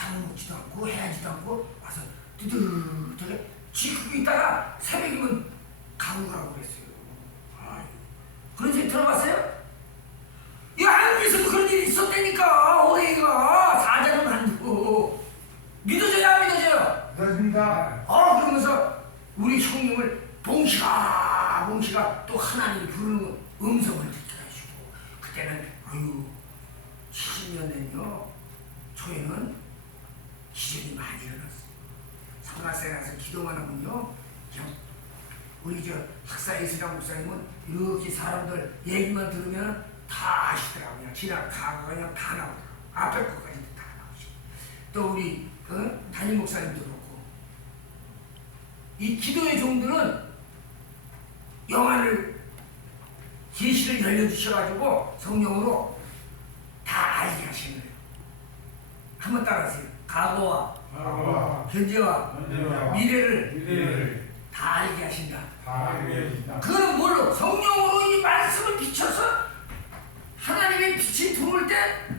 잡아먹지도 않고 해야지도 않고 와서 뜨뜻하게 지키고 있다가 새벽이면 가고 그랬어요. 아이, 그런 소리 들어봤어요? 이 한국에서도 그런 일이 있었다니까 어이가 사자는 만두고 믿어져야 안 믿어져요? 믿어집니다. 어 그러면서 우리 형님을 봉시가 봉시가 또 하나님이 부르는 음성을 듣게 하시고 그때는 아유 70년대요 초에는 기적이 많이 일어났어요 성가사에 가서 기도만 하면요 그냥 우리 저 학사예수장 목사님은 이렇게 사람들 얘기만 들으면 다 아시더라고요 그냥 지나가고 그냥 다 나오더라고요 앞에 것까지 다 나오시고 또 우리 그 담임 목사님도 그렇고 이 기도의 종들은 영안을 계시를 열려주셔가지고 성령으로 다 알게 하시는 거예요. 한번 따라하세요. 과거와 아와 현재와 언제와 미래를 미래를 다 알게 하신다. 그거는 뭘로? 성령으로 이 말씀을 비춰서 하나님의 빛이 들어올 때다 알게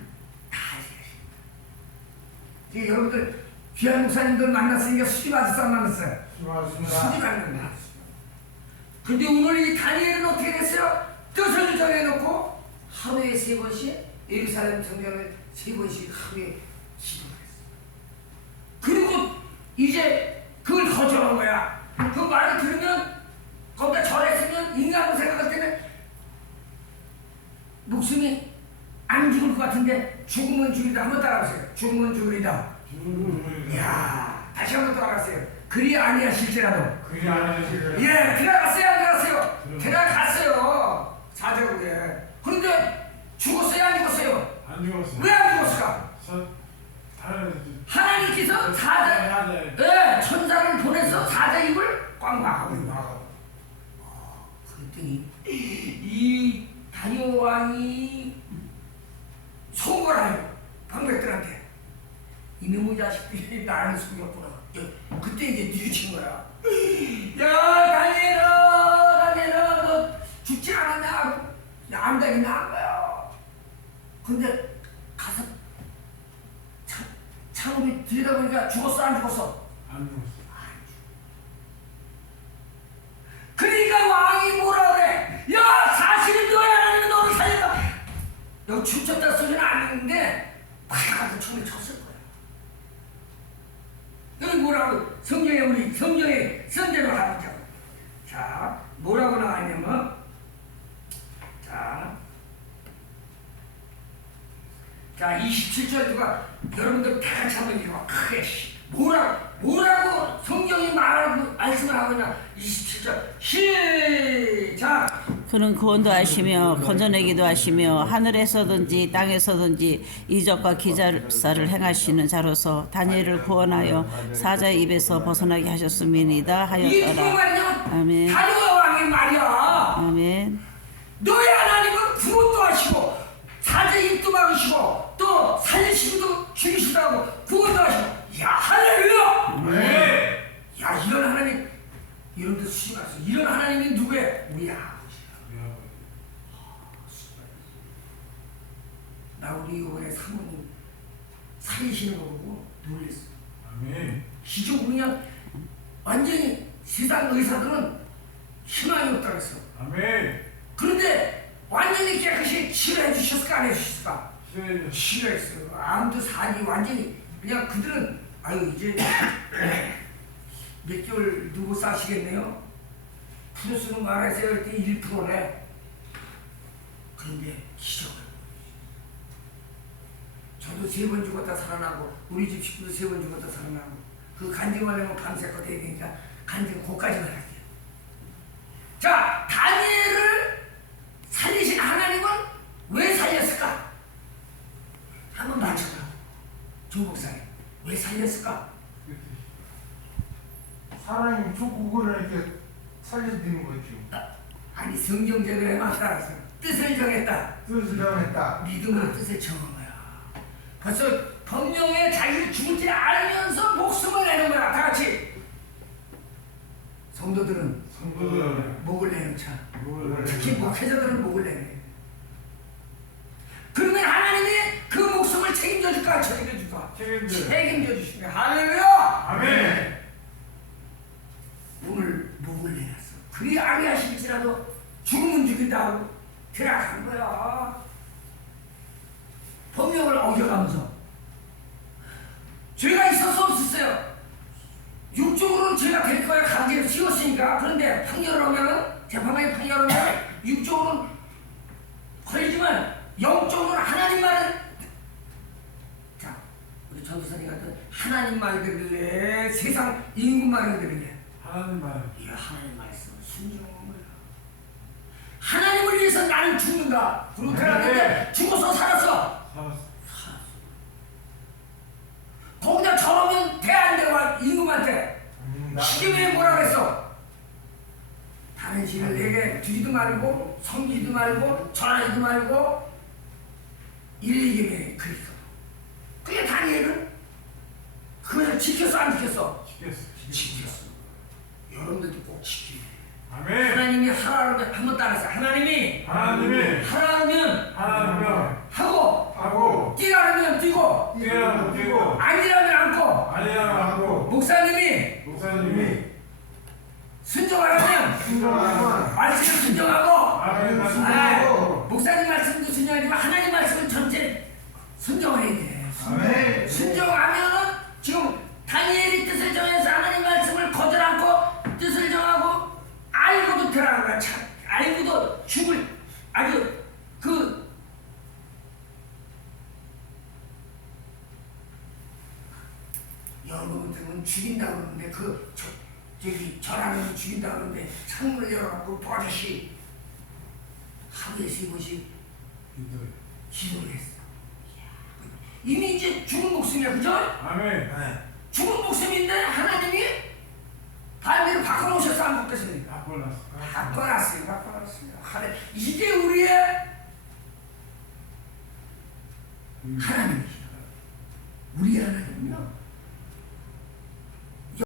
하신다. 이제 여러분들 귀한 목사님들 만났으니까 수지 안 만났어요? 수지 받는 거야. 근데 오늘 이 다니엘은 어떻게 됐어요? 뜻을 정해놓고 하루에 세 번씩 예루살렘 성전을 세 번씩 하루에 기도를 했어. 그리고 이제 그걸 거절한 거야. 그 말을 들으면 거기다 절했으면 인간으로 생각할 때는 목숨이 안 죽을 것 같은데 죽으면 죽이다 한번 따라하세요. 죽으면 죽으리다. 이야 다시 한번 따라가세요. 그리 아니하실지라도 그게 아니시를 예, 들어갔어요, 안 들어갔어요? 들어갔어요. 사제국에. 그런데 죽었어요, 안 죽었어요? 안 죽었어. 왜안 죽었을까? 서 다른 하나님께서 사자, 사자 예, 천사를 보내서 사자 입을 꽉 막하고 있는 거야. 어, 그랬더니 이 다리오 왕이 속을 하요 방백들한테 이놈의 자식들이 나를 속였구나. 야, 그때 이제 뉘우친 거야. 야 다니엘아 다니엘아 너 죽지 않았냐? 암닭이 나은 거야. 근데 가서 참 참으로 들여다보니까 죽었어 안 죽었어? 안 죽었어. 그러니까 왕이 뭐라 그래? 야 사실은 너야 하나님 너를 살렸다. 너 춤췄다 소리는 안 했는데 파가서 춤을 췄을 거야. 여기 뭐라고 성경에 우리 성경에 선대로 나오죠. 자 뭐라고 나왔냐면 자. 자 27절 누가 여러분들 다 같이 한번 읽어봐 크게 씨. 뭐라 뭐라고 성경이 말하고 말씀을 하거냐 27절 시작 그는 구원도 하시며 건져내기도 하시며 하늘에서든지 땅에서든지 이적과 기사를 행하시는 자로서 다니엘을 구원하여 사자의 입에서 벗어나게 무슨 하였더라. 아멘. 다리오 왕의 말이야 아멘. 너의 하나님은 구원도 하시고 사자 입도 막으시고 또 살리시기도 죽이시다고 구원도 하시고 야 할렐루야 네. 야 이런 하나님 이런 데 수시 말씀 이런 하나님이 누구야 우리 아버지야 나 우리 이번에 사모님 살리시는 거 보고 놀랬어. 아멘. 기적 그냥 완전히 세상 의사들은 희망이 없다고 했어. 아멘. 그런데 완전히 깨끗이 치료해 주셨을까 안 해주셨을까? 시간이 치료했어요 암도 산이 완전히 그냥 그들은 아유 이제 몇 개월 누구 싸시겠네요 플러스는 말하세요? 그랬더니 1%래 그런데 기적을. 저도 세 번 죽었다 살아나고 우리 집 식구도 세 번 죽었다 살아나고 그 간증을 하면 밤새껏 해야 되니까 간증 고까지만 할게요. 자 다니엘을 살리신 하나님은 왜 살렸을까? 한번 맞춰봐 중복사에 왜 살렸을까? 사람이 죽고 이렇게 살려드리는 거죠. 아니 성경제도에 맞따라서 뜻을 정했다. 뜻을 정했다. 믿음으로 뜻을 정한 거야 벌써 법령에 자기를 죽을지 알면서 목숨을 내는 거야. 다 같이. 성도들은 성도들 목을 내놓자 뭘 특히 목회자들은 목을 내네. 그러면 하나님이 그 목숨을 책임져 줄까? 책임져 줄까? 책임 책임져. 책임져 주시며 할렐루야! 아멘. 오늘 목을 내놨어 그리 아니하실지라도 죽으면 죽인다고 들어간 거야. 법령을 어겨가면서. 죄가 있어서 없었어요. 육적으로는 죄가 될 거야. 강제로 씌웠으니까. 그런데 판결을 하면은 재판관이 판결을 하면 육적으로는 걸리지만 영적으로는 하나님 말은 자 우리 전도사님 같은 하나님 말 들을래 세상 인구 말 들을래 하나님 말. 이 하나님 말씀 순종한 거야 하나님을 위해서 나는 죽는다. 그렇게 죽어서 살았어. 살았어. 거기다 저러면 돼안 돼와 임금한테. 음, 시계에 뭐라 그랬어? 다른 신을 내게 주지도 말고 섬기지도 말고 전하지도 말고 일리기에 그리스도 그게 다니엘은? 그것을 지켰어 안 지켰어? 지켰어. 아멘. 하나님이 하라면 한번 따라서 하나님이 하나님이 하라면 하나님을 하고 하고 뛰라면 뛰고 뛰어나면 뛰고 아니라면 않고 아니라면 하고 목사님이 목사님이 순종하라면 순종하면 말씀을 순종하고 하나님 말씀 아, 목사님 말씀도 순종하지만 하나님 말씀을 전체 순종해야 돼. 아멘. 순종하면 참 알고도 죽을 아주 그 여러분 들은 죽인다 그러는데 그 저, 저기 전하는 죽인다 그러는데 창문을 열어갖고 버젓이 하루에 세 번씩. 기도를 했어. 이미 이제 죽은 목숨이야, 그죠? 아멘. 죽은 목숨인데 하나님이 반대로 바꿔놓으셔서 안 바뀌었습니까? 바꿔놨어. 바꿔놨어요, 바꿔놨어요. 하나 이게 우리의 음. 하나님이시다. 우리 하나님은요.